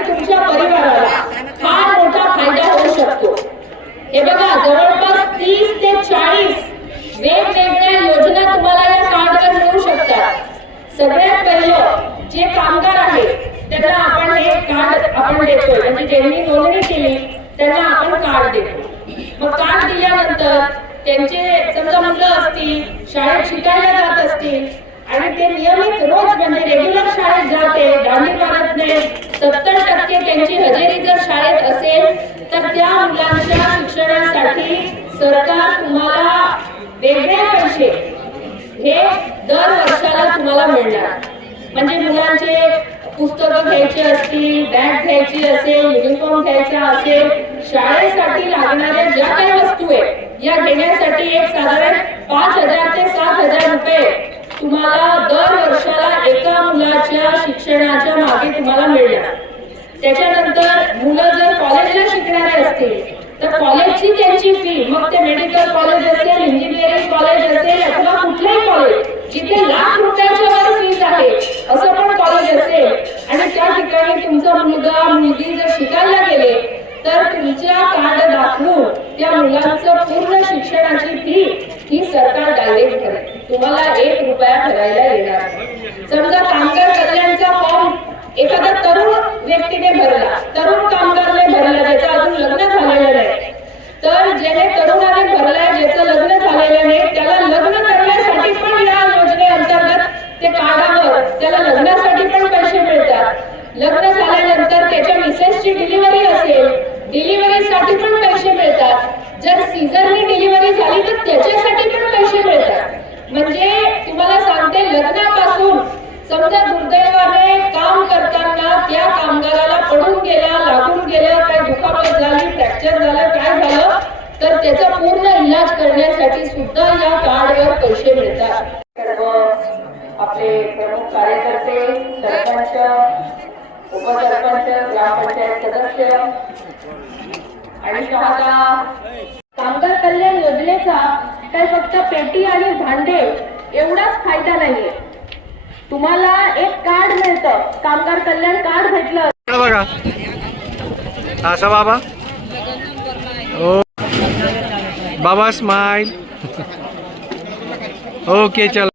आणि तुमच्या परिवाराला फार मोठा फायदा होऊ शकतो। हे बघा, जवळपास 30 ते 40 वेगवेगळ्या योजना तुम्हाला या कार्डवर मिळू शकतात। सगळ्यात पहिलं जे कामगार आहेत त्यांना आपण हे कार्ड आपण देतोय, म्हणजे ज्यांनी नोंदणी केली त्यांना आपण कार्ड देतो। मग कार्ड दिल्यानंतर त्यांचे समजा मुलं असतील, शाळेत शिकायला जात असतील आणि ते नियमित रोज म्हणजे रेग्युलर शाळेत जाते, दांडी मारत नाही, 70% त्यांची हजेरी जर शाळेत असेल तर त्या मुलांच्या शिक्षणासाठी सरकार तुम्हाला वेगळे पैसे हे दर वर्षाला तुम्हाला मिळणार। म्हणजे मुलांचे पुस्तकं घ्यायचे असतील, बॅग घ्यायची असेल, युनिफॉर्म घ्यायचा असेल, शाळेसाठी लागणाऱ्या ज्या काही वस्तू आहेत या घेण्यासाठी एक साधारण 5,000 ते 7,000 रुपये तुम्हाला दर वर्षाला एका मुलाच्या शिक्षणाच्या मागे तुम्हाला मिळणार। त्याच्यानंतर मुलं जर कॉलेजला शिकणारे असतील तर कॉलेजची त्यांची फी, मग ते मेडिकल कॉलेज असेल, इंजिनिअरिंग कॉलेज असेल अथवा कुठलेही कॉलेज जिथे लाख रुपयाच्या वर फीज आहे असं पण कॉलेज असेल आणि त्या ठिकाणी तुमचा मुलगा मुलगी जर शिकायला गेले तर तुमच्या कार्ड दाखवून त्या मुलांचं पूर्ण शिक्षणाची फी ही सरकार डायरेक्ट करेल, तुम्हाला 1 रुपया भरायला येणार नाही। समजा कामगार कल्याणचा फॉर्म एखाद्या तरुण व्यक्तीने भरला, तरुण कामगारने भरला, ज्याचं अजून लग्न झालेलं नाही, तर ज्याने तरुणाने भरलाय, ज्याचं लग्न झालेलं नाही, त्याला लग्न करण्यासाठी पण या योजनेअंतर्गत ते कार्डावर त्याला लग्नासाठी पण पैसे मिळतात। लग्न झाल्यानंतर त्याच्या मिसेसची डिलिव्हरी असेल, डिलिव्हरीसाठी पण पैसे मिळतात। जर सीझरनी डिलिव्हरी झाली तर त्याच्यासाठी पण पैसे मिळतात। म्हणजे तुम्हाला सांगते, लग्नापासून समजा दुर्दैवाने काम करताना त्या कामगाराला पडून गेला, लागून गेलं, काही दुखापत झाली, फ्रॅक्चर झालं, काय झालं तर त्याचा पूर्ण इलाज करण्यासाठी सुद्धा या कार्डवर पैसे मिळतात। सर्व आपले प्रमुख कार्यकर्ते, सरपंच, उपसरपंच, ग्रामपंचायत सदस्य आणि शहादा कामगार कल्याण योजनेचा काय फक्त पेटी आणि भांडे एवढाच फायदा नाहीये, तुम्हाला एक कार्ड मिळतं, कामगार कल्याण कार्ड भेटलं बघा। असं बाबा, ओ बाबा स्माइल, ओके चला।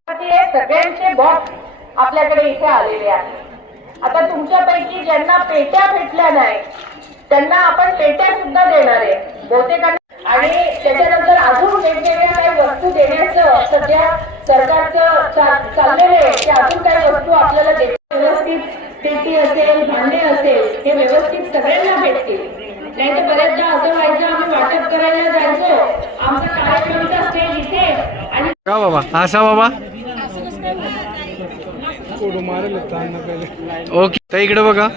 सगळ्यांचे बॉक्स आपल्याकडे इथे आलेले आहेत। आता तुमच्यापैकी ज्यांना पेट्या भेटल्या नाही त्यांना आपण पेट्या सुद्धा देणार आहे बहुतेकांना, आणि त्याच्यानंतर अजून वेगवेगळ्या काही वस्तू देण्याचं सध्या सरकारचं चाललेलं आहे की अजून काही वस्तू आपल्याला व्यवस्थित पेटी असेल, भांडे असेल हे व्यवस्थित सगळ्यांना भेटतील। नाही तर बरेचदा असं व्हायचं, आम्ही वाटप करायला जायचो, आमचा कार्यक्रमचा स्टेज इथे आणि का बाबा असा बाबा, ओके तर इकडे बघा।